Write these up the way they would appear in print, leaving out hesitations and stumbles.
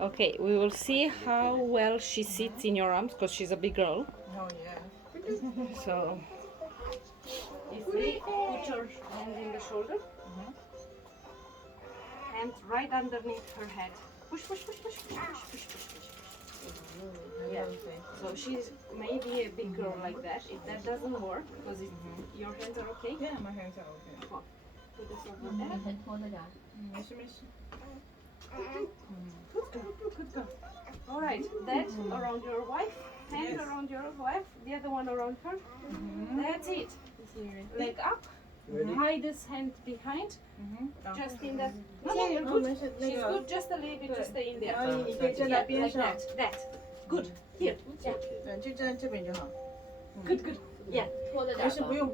Okay, we will see how well she sits in your arms because she's a big girl. Oh yeah. So, if we put your hand in the shoulder, hand right underneath her head. Push, push, push, push, push, push, push, push, push. Yeah. So she's maybe a big girl like that. If that doesn't work, because your hands are okay. Yeah, my hands are okay. Put this over there. Good girl, good girl. All right, that around your wife, hand around your wife, the other one around her. That's it. Leg up. Hide this hand behind. Just in that. No, you're good. She's good. Just a little bit to stay in there. Yeah, like that. That. Good. Here. Yeah. 就这边就好。 Good. Good. Yeah. 没事，不用。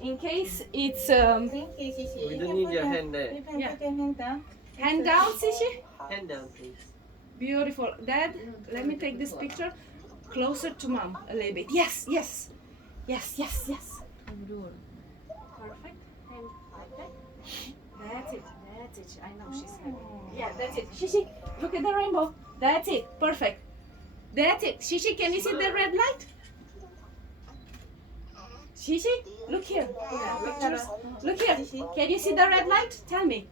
In case it's Thank you, Sissy. We don't need your hand there. You can put your hand down. hand down, Sishi. Hand down, please. Beautiful. Dad, let me take this picture closer to mom a little bit. Yes. Perfect. And like that. That's it. I know she's happy. Yeah, that's it. Shishi, look at the rainbow. That's it. Perfect. That's it. Shishi, can you see the red light? Shishi, look here. Pictures. Look here. Can you see the red light? Tell me.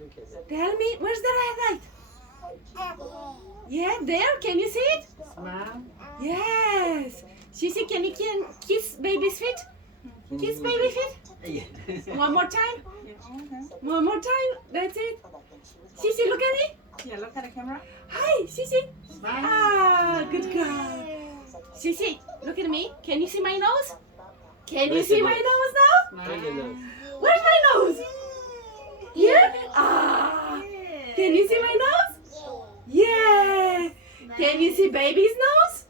Look at that. Tell me. Where's the red light? Yeah, there. Can you see it? Smile. Yes. Shishi, can you kiss baby's feet? Kiss baby feet. Yeah. One more time. One more time. That's it. Shishi, look at me. Yeah, look at the camera. Hi, Shishi. Smile. Ah, good girl. Shishi, look at me. Can you see my nose? Can you Where's see your my nose? nose now? Where's your nose? Where's my nose? Here? Ah. Can you see my nose? Yeah. Can you see baby's nose?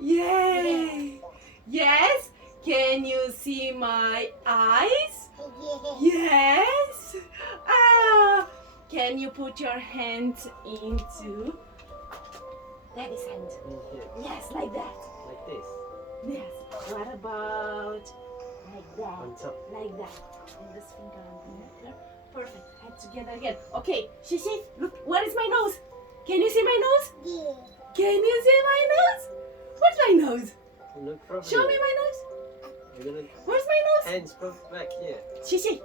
Yay. Yes. Can you see my eyes? Yes. Ah. Can you put your hand into daddy's hand? Here. Yes, like that. Like this. Yes. What about like that? On top. Like that. And this finger on the here. Perfect. Head together again. Okay, Shishi, look, where is my nose? Can you see my nose? Can you see my nose? Where's my nose? Look properly. Show me my nose. You're gonna Where's my nose? hands back here. Shishi,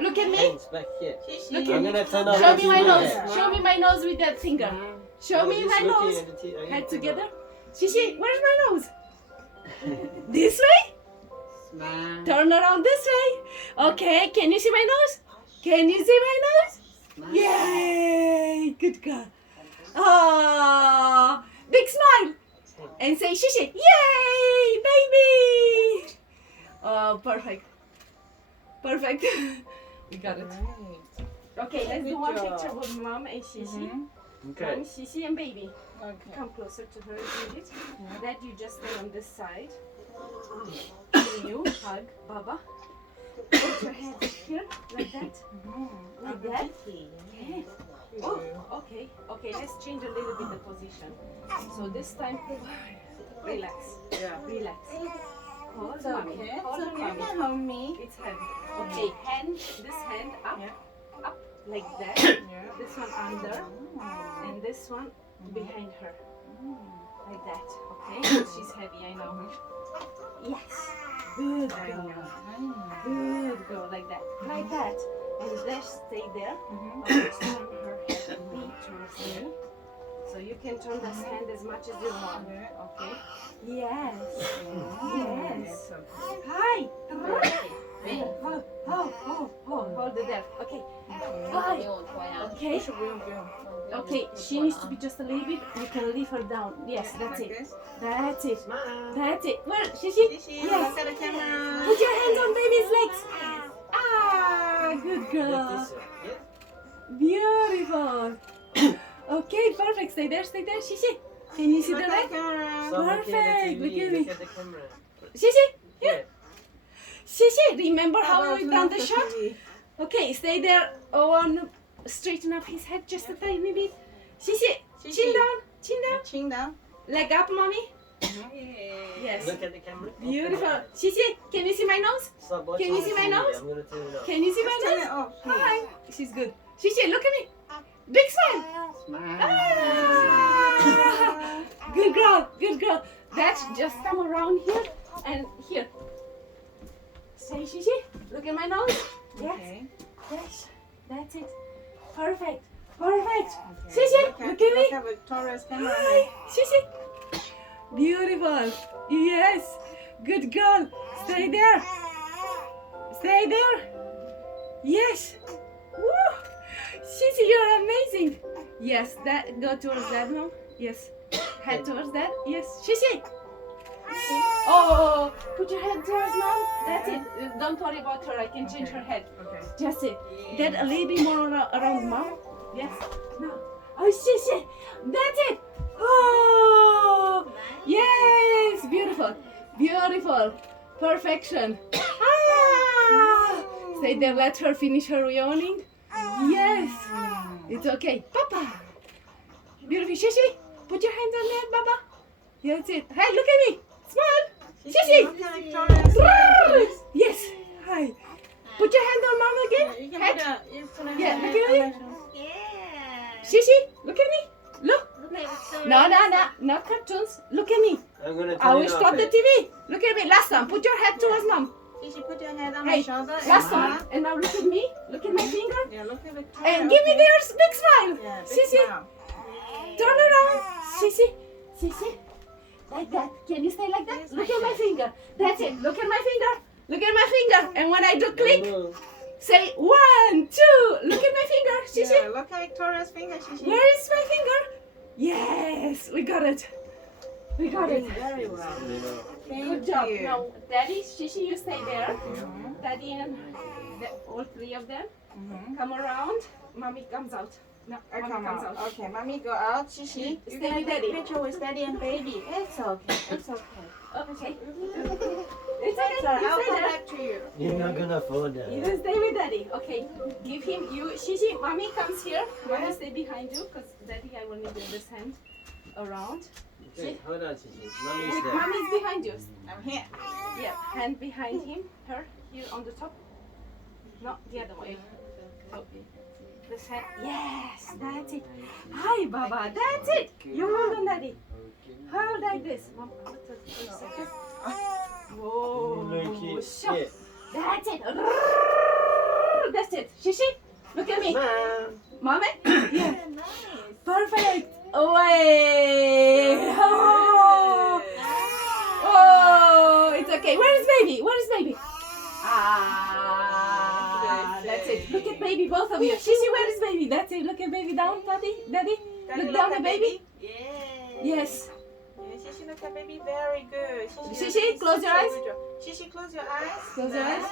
look at me. Hands back here. Look I'm at me. gonna turn off. Show the me my TV nose. there. Show me my nose with that finger. Show I was me my just looking nose. at the TV. I'm gonna Head turn together. off. Shishi, where's my nose? This way? Smile. Turn around this way. Okay, can you see my nose? Can you see my nose? Yay! Good girl. Ah, big smile. And say shishi. Yay, baby! Oh, perfect. Perfect. We got it. Okay, let's do one Good job. picture with mom and Shishi. Okay. Mom, Shishi and baby. Okay. Come closer to her a bit. That you just stay on this side. Can you hug Baba? Put your head here, like that. Like that. Okay. Oh, okay. Okay, let's change a little bit the position. So this time, relax. Yeah. Relax. Hold It's mommy. okay. Hold It's okay. mommy. You can hold me. It's heavy. Okay, this hand up, Yeah. up, like that. Yeah. This one under, and this one behind her. Like that, okay? She's heavy, I know. Yes. Good girl. Good girl, like that. Like that. And let's stay there. I'll just turn her head a bit towards me. So you can turn this hand as much as you want. Okay? Yes. Yes. Hi. Hold it there. Okay. Hi. Okay. Okay, she needs to be just a little bit. You can leave her down. Yes, that's it. That's it. That's it. Where? Shishi? Yes. Look at the camera. Put your hands on baby's legs. Ah, good Like girl. this one. Yeah. Beautiful. Okay, perfect. Stay there, Shishi. Can you see the Look at leg? the camera. Stop looking at Perfect. the Look TV. at me. Look at the camera. Shishi, Here. Shishi, remember how we done the shot? Okay, stay there. Oh, straighten up his head just a tiny bit. Shishi, chin down, chin down. Chin down. Leg up, mommy. Yeah. Yes. Look at the camera. Beautiful. Shishi, can you see my nose? Stop watching Can you the see my TV. nose? I'm gonna turn it off. Can you see my Turn nose? it off. Hi. She's good. Shishi, look at me. much. Just come around here and here. Say, Shishi. Look at my nose. Yes. Okay. Yes. That's it. Perfect. Perfect. Okay. Shishi, look at me. Look at Victoria's camera. Hi, Shishi. Beautiful. Yes. Good girl. Stay there. Stay there. Yes. Woo. Shishi, you're amazing. Yes. That. Go towards that, mom. Yes. Head towards that. Yes. Shishi. Oh, put your head towards mom. That's it. Don't worry about her. I can change her head. Okay. Just it. Get a little bit more around mom. Yes. No. Oh, Shishi. That's it. Oh. Yes. Beautiful. Beautiful. Perfection. Ah. Stay there. Let her finish her yawning. Yes. It's okay. Papa. Beautiful. Shishi. Put your hands on there, Baba. Yeah, that's it. Hey, look at me. Smile. Shishi. Look at Victoria's Brrr. Yes. Hi. Put your hand on mom again. You can Head. put a, you put a Yeah, hand look at on me. Yeah. Shishi, look at me. Look. Look at Victoria. No, not cartoons. Look at me. I'm gonna turn I will it stop off. the TV. Look at me. Last time. Put your head towards mom. Shishi, put your head on Hey, my shoulder. last and one. And now look at me. Look at my finger. Yeah, look at Victoria. And give me okay. your big smile. Yeah, big Shishi, smile. turn around. Shishi, Shishi. Like that. Can you stay like that? Yes, Look like at my that. finger. That's it. Look at my finger. Look at my finger. And when I do click, Move. say 1, 2. Look at my finger. Shishi. Yeah, look at Victoria's finger, Shishi. Where is my finger? Yes, we got it. We got it. Very well. Thank Good job. you. Now, Daddy, Shishi, you stay there. Mhm. Daddy and all three of them Mhm. come around. Mommy comes out. No, I Mommy come comes out. out. Okay, mommy, go out. Shishi, Stay you can with take Daddy. a picture with daddy and baby. It's okay. It's okay. Okay. It's It's okay. all right. You I'll stay come there. back to you. You're not gonna fall down. You stay with Daddy. Okay. Give him you. Shishi, Mommy comes here. Mommy stay behind you because Daddy, I will need this hand around. Okay, hold on, Shishi. Mommy's Wait, there. Mommy's behind you. I'm here. Yeah, hand behind him. Her here on the top. No, the other way. So, this hand. Yes, that's it. Hi, Baba. That's it. You hold on, Daddy. Hold like this. Mom, wait a second. Whoa. Look Sure. it. That's it. That's it. Shishi, look at me. Mom. Mommy? Yeah. Nice. Perfect. Away. Oh. Oh, it's okay. Where is baby? Where is baby? Ah, that's it. Look at baby, both of you. Shishi, where is baby? That's it. Look at baby down, Daddy. Daddy, Daddy, look down at baby. Yeah. Yes. Yeah, Shishi, look at baby. Very good. Shishi, close your eyes. Shishi, close your eyes. Close your eyes.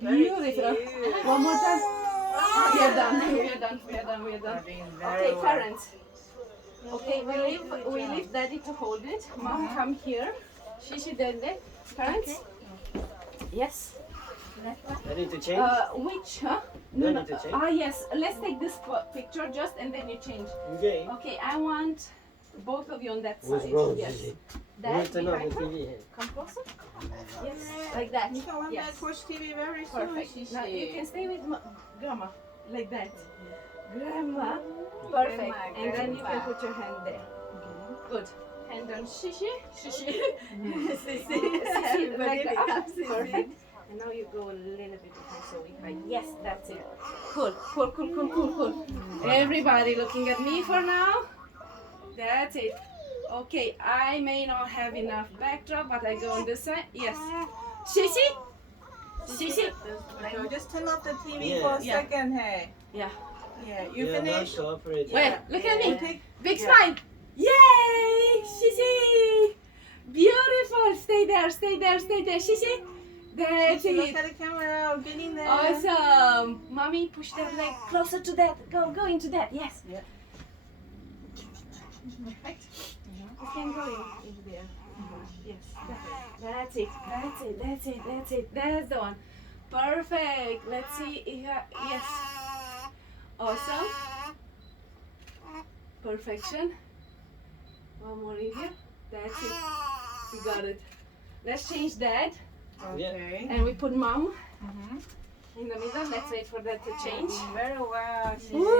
Nice. Beautiful. cute. One more time. We are done. We are done. We are done. We are done. Doing Okay, very well. parents. Okay, we leave Daddy to hold it. Mom, come here. Shishi, Daddy. Parents. Yes. I need to change. Which? Huh? Do I need to change? Ah, yes. Let's take this picture just and then you change. Okay. Okay, I want both of you on that What's side. wrong, Yes. Shishi? You That need to know behind the her. TV. Come closer. Yes, like that. You can want Yes. that push TV very soon, Perfect. Shishi. Now you can stay with Grandma, like that. Grandma. Perfect. And then you can put your hand there. Good. Hand on Shishi. Shishi. Sissy. Like that. Perfect. And now you go a little bit behind so we hide. Yes, that's it. Cool. Cool, cool, cool, cool, cool. Everybody looking at me for now. That's it. Okay, I may not have enough backdrop, but I go on this side. Yes. Shishi? Shishi? Okay, just turn off the TV Yeah. for a Yeah. second, hey. Yeah. Yeah, you You're not finish? cooperating. Wait, look at me. Okay. Big Yeah. smile. Yay! Shishi! Beautiful. Stay there, stay there, stay there. Shishi? That's Look it. at the camera, get in there. Awesome. Mommy, push that leg closer to that. Go into that. Yes. Yeah. Perfect. You can go in there. Yes. That's it. That's it. That's it. That's it. That's the one. Perfect. Let's see. Yes. Awesome. Perfection. One more in here. That's it. We got it. Let's change that. Okay. And we put mom Mhm. in the middle. Let's wait for that to change. Very well. Woo!